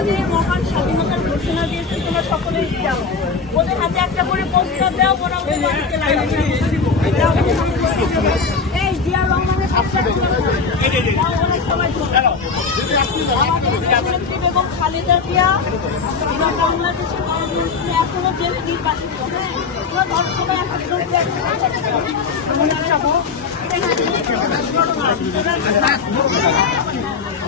আমাদের মহান স্বাধীনতার ঘোষণা দিয়েছি তোমরা সকলেই যাও ওদের হাতে একটা করে প্রস্তাব দেওয়া ওরা বাড়িতে জিয়া রহমানের পোস্টার খালেদা জিয়া বাংলাদেশের এখনও জেলে নির্বাচিত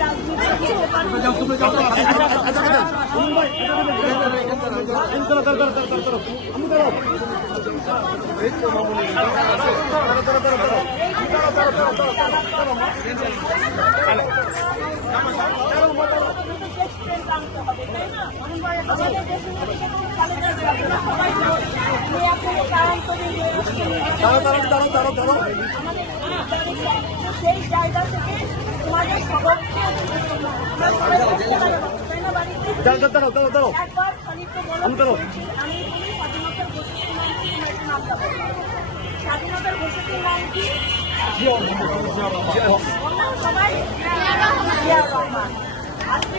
রাজনীতি করতে সেই জায়গা থেকে তোমাদের চেষ্টা করব, তাই না বাড়িতে? একবার খালিদ তো আমি স্বাধীনতার ঘোষকের সবাই আজকে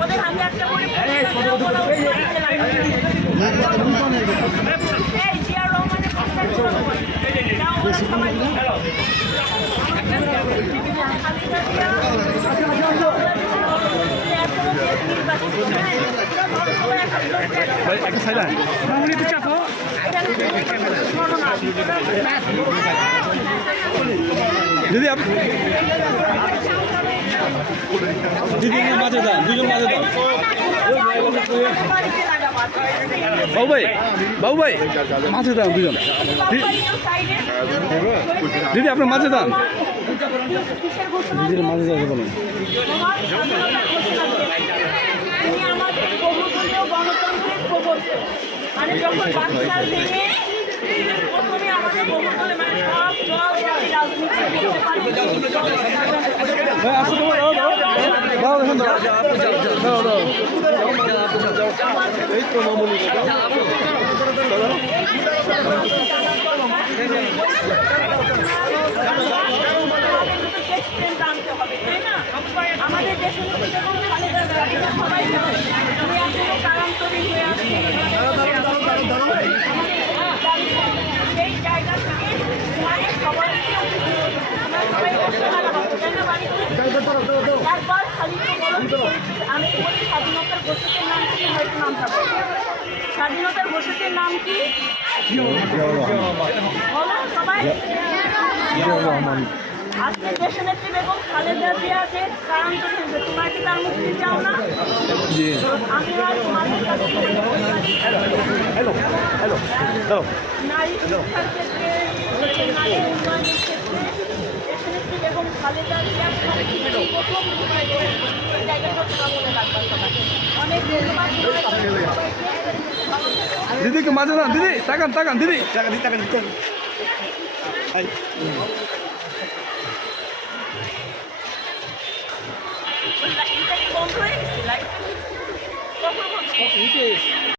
ওদের আমি একটা করে এই জিয়া রহমানের সবাই দিদি, আপ দিদি মাঝে দাও দুজন মাঝে দাও বাবু ভাই বাবু ভাই মাঝে দাও দুজন। দিদি, আপনার মাঝে দান দিদির মাঝে যাবে বলুন। প্রবর্তক মানে যখন বাংলার ভেঙে প্রথমে আমাদের বহুদলে মানে সব জাতি রাজনীতি করতে পারে আসো তোমার দাও দাও দাও এখন দাও দাও দাও এই তো মামুনি দেশপ্রেম জানতে হবে তাই না? আমাদের দেশের মধ্যে যেমন খালেদা জিয়া, এটা সবাই আমি এখনও কারান্তরী হয়ে আছি সেই জায়গা থেকে মানে সবাইকে আমরা সবাই বসে লাগাবো, তাই না বাড়িতে? একবার খালি আমি বলি স্বাধীনতার ঘোষকের নাম কি হয়তো নামটা বলো। স্বাধীনতার ঘোষকের নাম কি? বলো সবাই। আজকে দেশনেত্রী বেগম খালেদা জিয়া যে কারান্তর হয়েছে তোমরা কি তার মুক্তি চাও না আমি আর তোমাদের কাছে নারী শিক্ষার ক্ষেত্রে নারী উন্নয়নের ক্ষেত্রে দেশনেত্রী বেগম খালেদা জিয়া প্রথম জায়গাটা তোমরা মনে রাখবা অনেক ধন্যবাদ সবাইকে ভালো থেকো। দিদিকে মাঝে দান দিদি তাকান তাকান দিদি এটা কি বন্ধ হয়ে গেছে লাইট